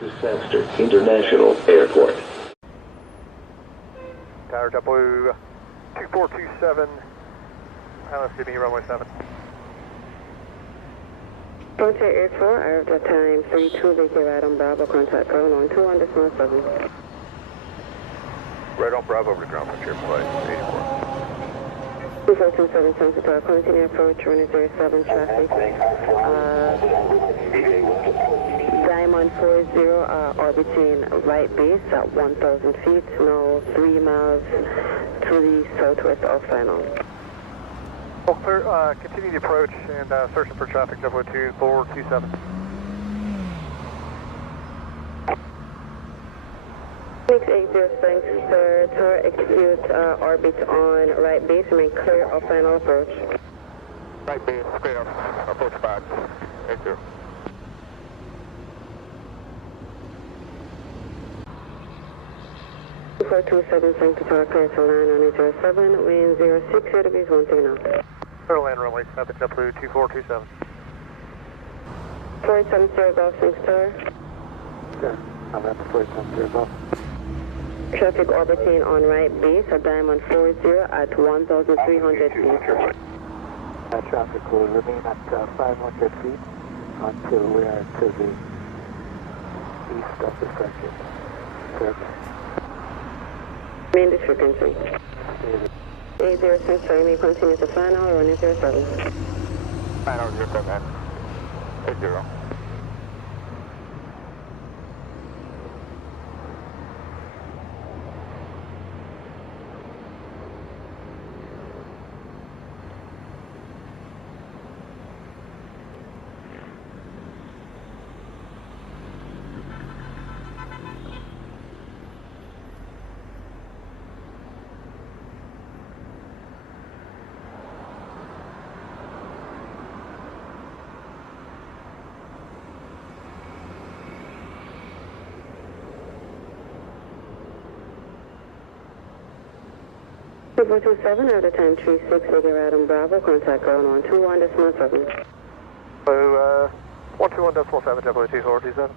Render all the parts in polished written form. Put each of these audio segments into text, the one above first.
Gloucester International Airport. Tower JetBlue 2427, Panama City, runway 7. Frontier Air 4, arrived at time 32, vacate right on Bravo, contact ground on 2 on decimal 7. Right on Bravo, over to ground, Frontier flight 84. 2427, Santa Clara, continue approach, runway 07, traffic. Diamond 40, orbiting right base at 1,000 feet, now 3 miles to the southwest of final. Well, clear, continue the approach and searching for traffic, JetBlue 2427. Phoenix 80, thanks, sir. Tower execute orbit on right base, remain clear of final approach. Right base, clear, approach back, 80. 2427, Santa Clara, clear to land on 07, wind 06, 0 degrees, 1 knots. Clear land runway 7, JetBlue 2427. 470 Golf, thanks, sir. Okay, I'm at the 470 Golf. Traffic orbiting on right base at Diamond 40 at 1,300 feet. Traffic will remain at 500 feet until we are to the east of the circuit. Main this frequency. 806, sorry, may continue to final, running 07. Final 07, 80. Super 27, at the time 36, vacate right on Bravo, contact ground on 2 on decimal 7. So, 121.7, JetBlue 2427.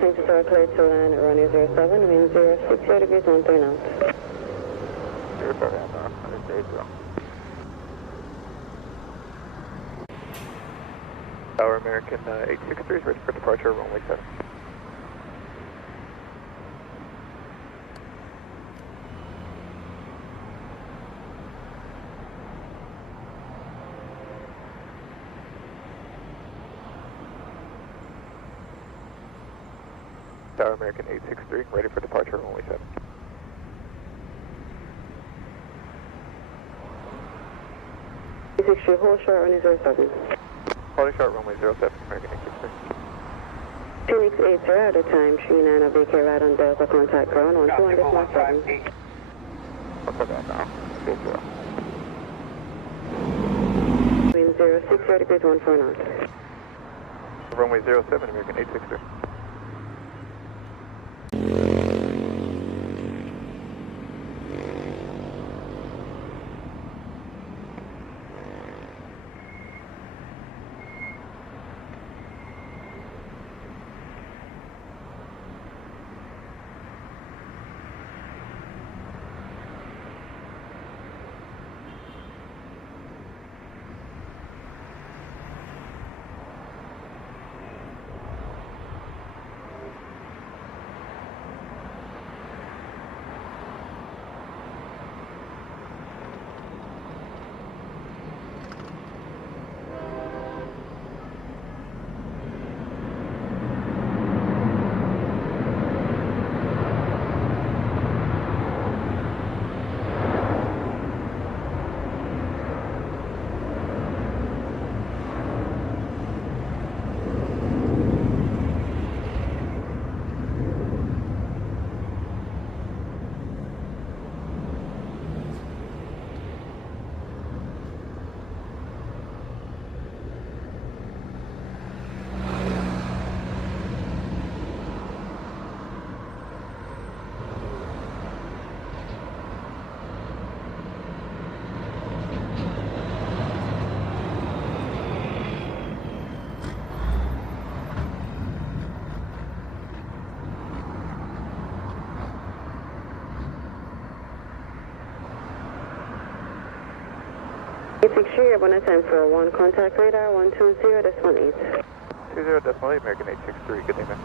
Santa Clara, clear to land, runway 07, wind 06, 0 degrees, 13 knots. 07, 80. Tower American 863 is ready for departure, runway 7. Tower American 863, ready for departure, runway 7. Hold short, runway 07. Holding short, runway 07, American 863. Phoenix 80, at the time 39, vacate right on Delta, contact ground on 2 on decimal 7. Okay, now, 80. Wind 06, 0 degrees, 14 knots. Runway 07, American 863. 863, Airborne time for 1, contact radar 120.8. 20.8, American 863, good evening.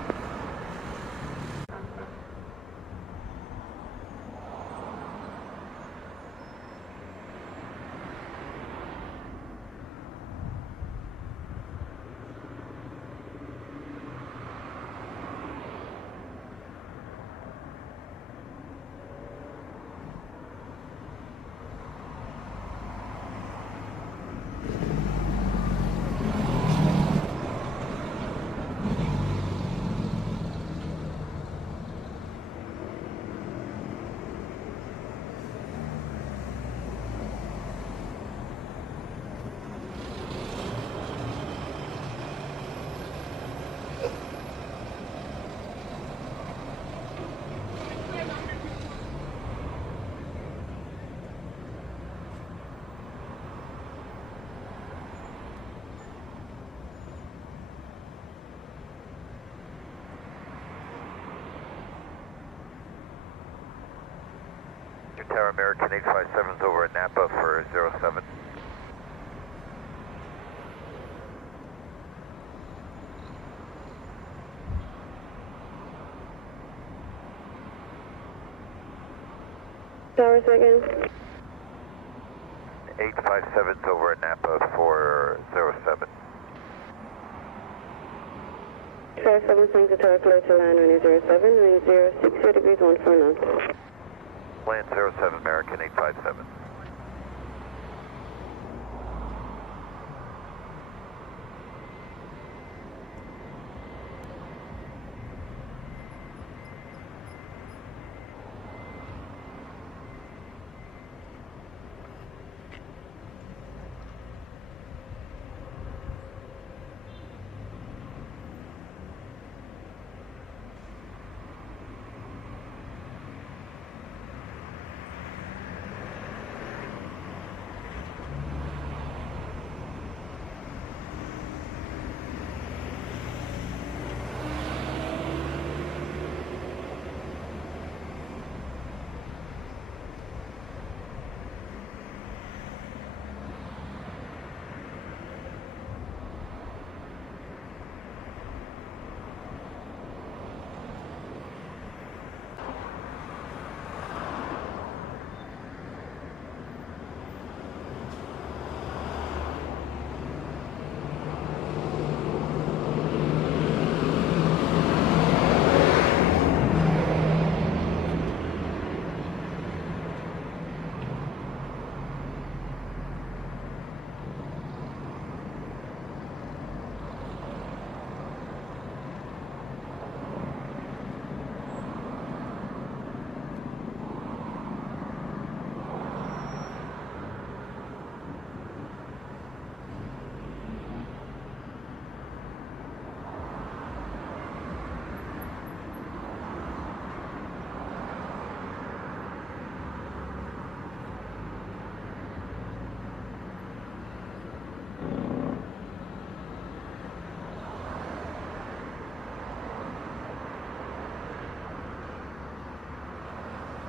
Tower American 857's over at Napa for 07. Towers again. 857's over at Napa for 07. Tower 7, swing to tower clear to land, running 07, running 060 degrees 14 knots. Land 07 American 857.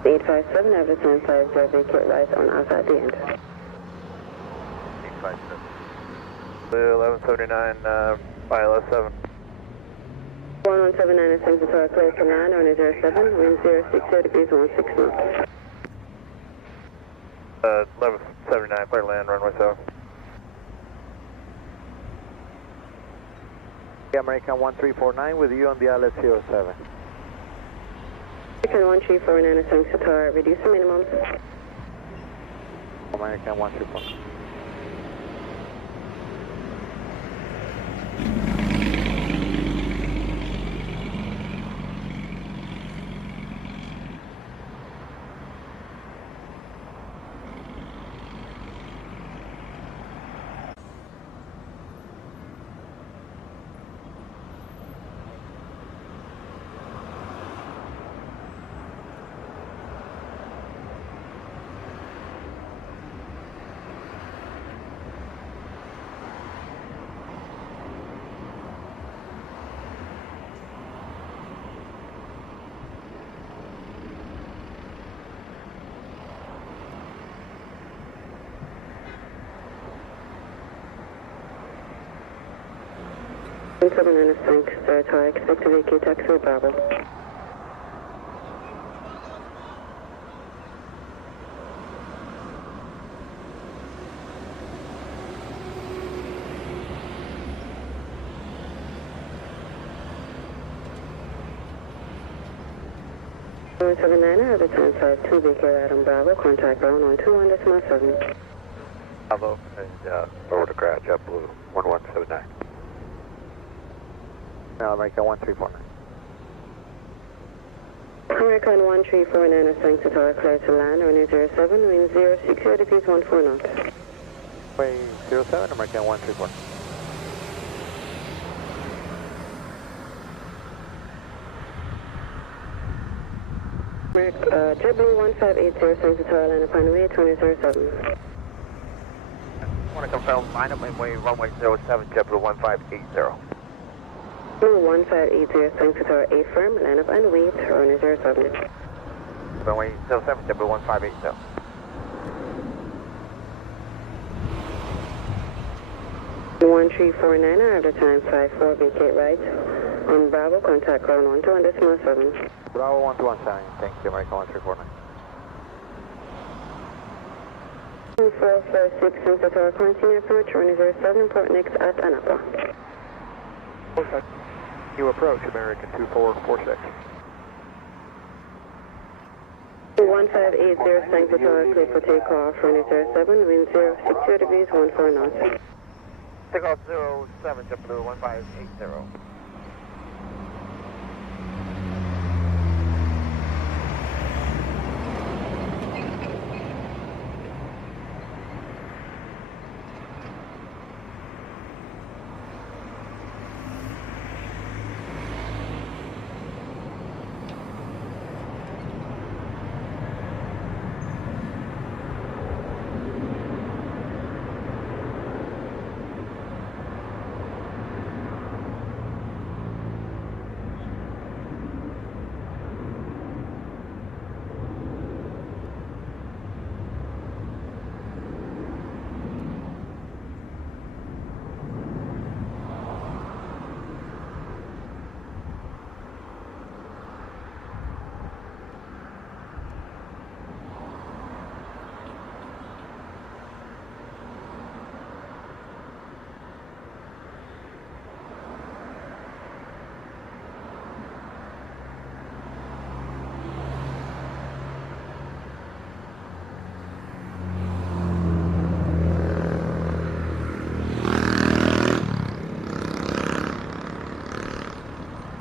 Eight 857, average time 50, vacate right on outside the end. 857. 1179, ILS 7. 1179 is swing to tower clear to land, running 07, wind 060 degrees 16 knots. 1179, clear land, runway 7. American 1349 with you on the ILS 07. American 1349 is swing to tower, reduce the minimum. American 134. 79 thanks, territory. Expect to vacate taxi Bravo. I have the time 52 vacate right on Bravo. Contact ground on 21.7. Bravo, and over to ground, JetBlue 1179. American 1349. American 1349, thanks to tower, clear to land, runway 07, wind 06, degrees 14 knots. Way 07, American 134. JetBlue 1580, thanks to tower, land upon way 2007. I want to confirm line up and way runway 07, JetBlue 1580. Blue 1580, thanks to tower, A firm, land up and wait, runway 07. Runway 07, JetBlue 1580. One 1349, I have the time 54, vacate right. On Bravo, contact ground on 21.7. Bravo 1217, thank you, American 1349. 2446, thanks to tower, continue approach, runway 07, port next at Anapa. Okay. You approach, American 2446. 1580, thanks to tower, clear for takeoff, runway 07, wind 06 degrees 14 knots. Takeoff 07, JetBlue 1580.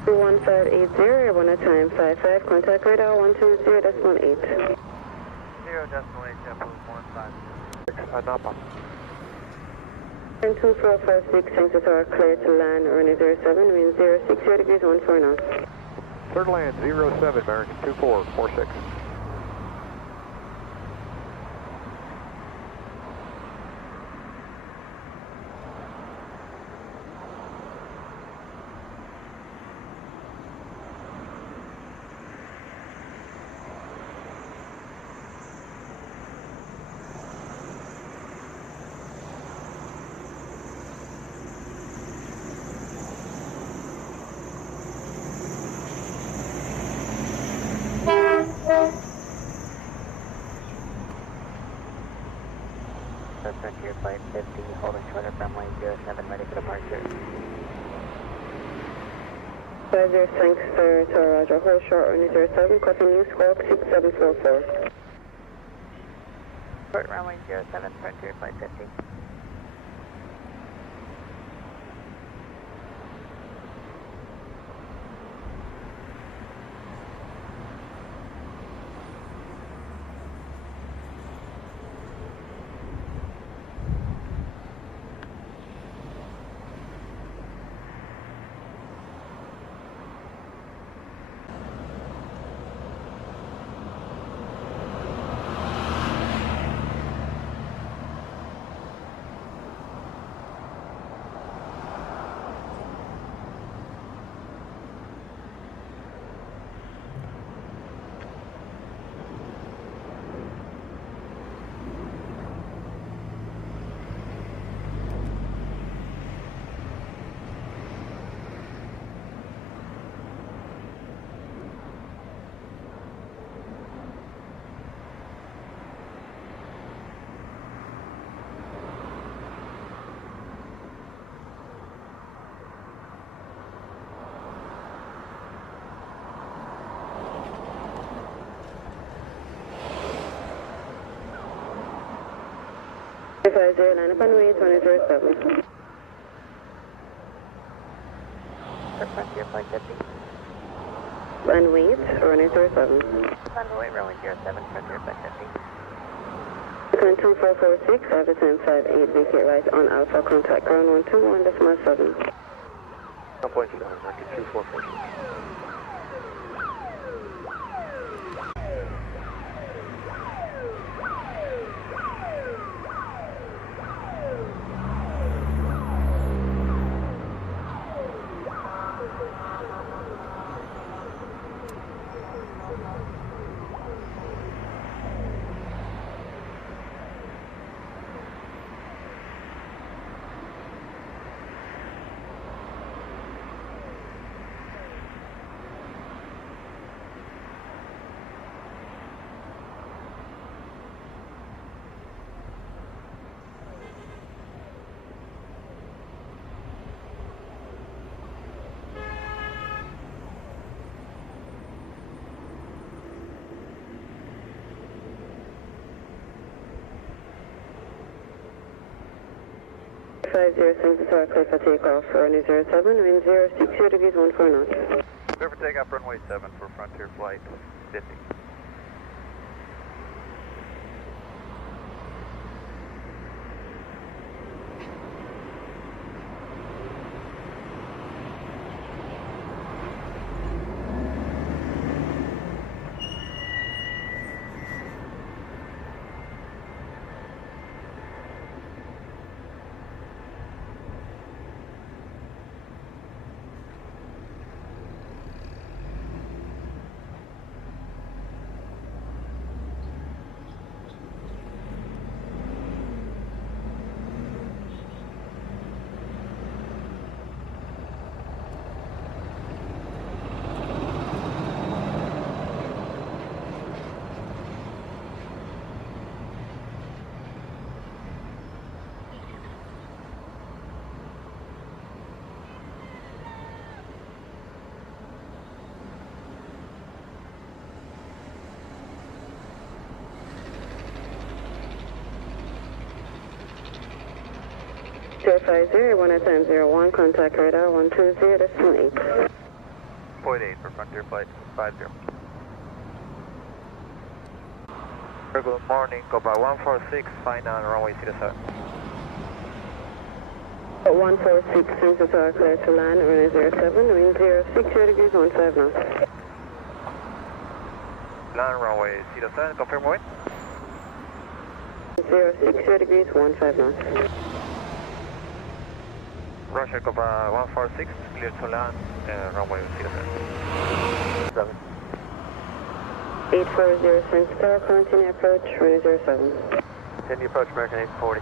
One 1580, one at time 55, contact radar 120.8. 0.8, JetBlue 156. Napa. 2446, thanks to tower, clear to land, runway 07, wind 06 degrees 14 knots. Third land 07, American 2446. Frontier Flight 50, holding short of runway 07, ready for departure. 50, thanks to Roger, hold short, runway 07, copy new squawk 6744. Short runway 07, Frontier Flight 50. 050, line up on wait, 107. Frontier flight 50. On wait, 107. Runway, runway 07, Frontier flight 50. Turn 2446, after 1058, vacate right on Alpha, contact ground 121.7. 1.7, market 2446. Since clear for takeoff for runway 07, wind 060 degrees 14 knots. Clear for takeoff, runway 7 for Frontier flight 50. Zero 50, 1 at time 01, contact radar 120.8. 0.8 for Frontier flight 50. Good morning, Copa 146, fine on runway 07. 146, since it's all clear to land, runway 07, wind 060 degrees 15 knots. Land runway 07, confirm wind. 060 degrees 15 knots. Roger, Copa 146, clear to land, runway 07. 840, since tower, continue approach, runway 07. Continue approach, American 840.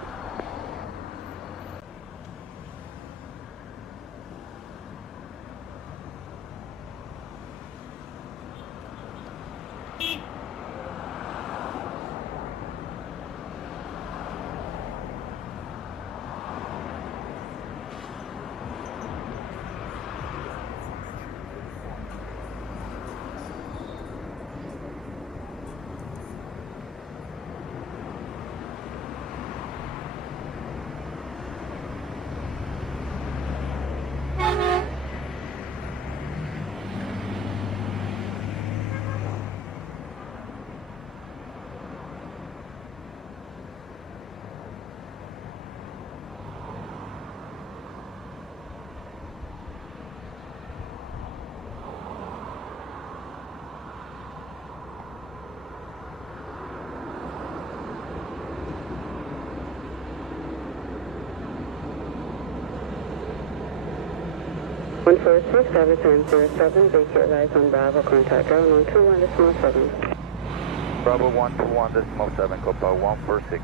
One 146, every time 07, vacate rise on Bravo, contact ground 121.7. Bravo 121.7, Copa 146.